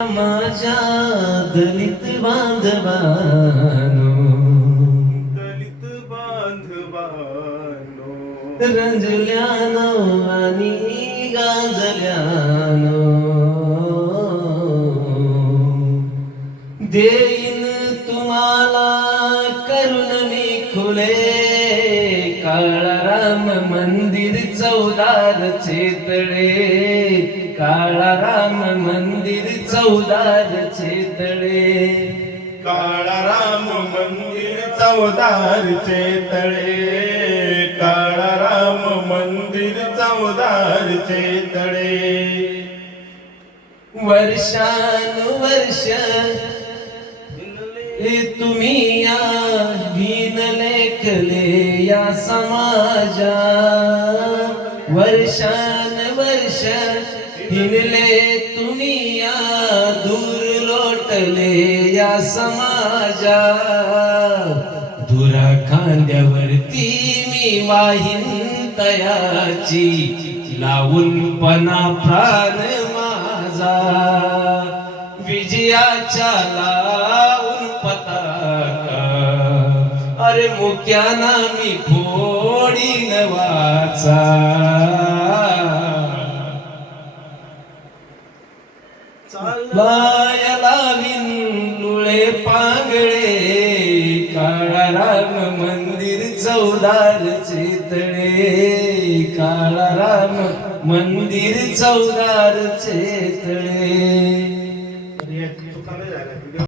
माझ्या दलित बांधवानो, दलित बांधवानो, रंजल्यानो आणि गाजल्यानो, देईन तुम्हाला करुण मी खुले, काळाराम मंदिर चौदार चेतळे, काळाराम मंदिर चौदार चेतळे, काळाराम मंदिर चौदार चेतळे, काळाराम मंदिर चौदार चेतळे. वर्षानुवर्ष तुम्ही या दीन लेखले या समाजा, वर्षानुवर्ष हिनले तुम्ही या दूर लोटले या समाजा. दुरा खांद्यावरती मी वाहीन तयाची, लावून पणा प्राण माझा, विजयाच्या लावून पताका, अरे मुक्याना मी फोडीन वाचा. बायाला विंडुळे पांगळे, काळाराम मंदिर चौदार चेतळे, काळाराम मंदिर चौदार चेतळे.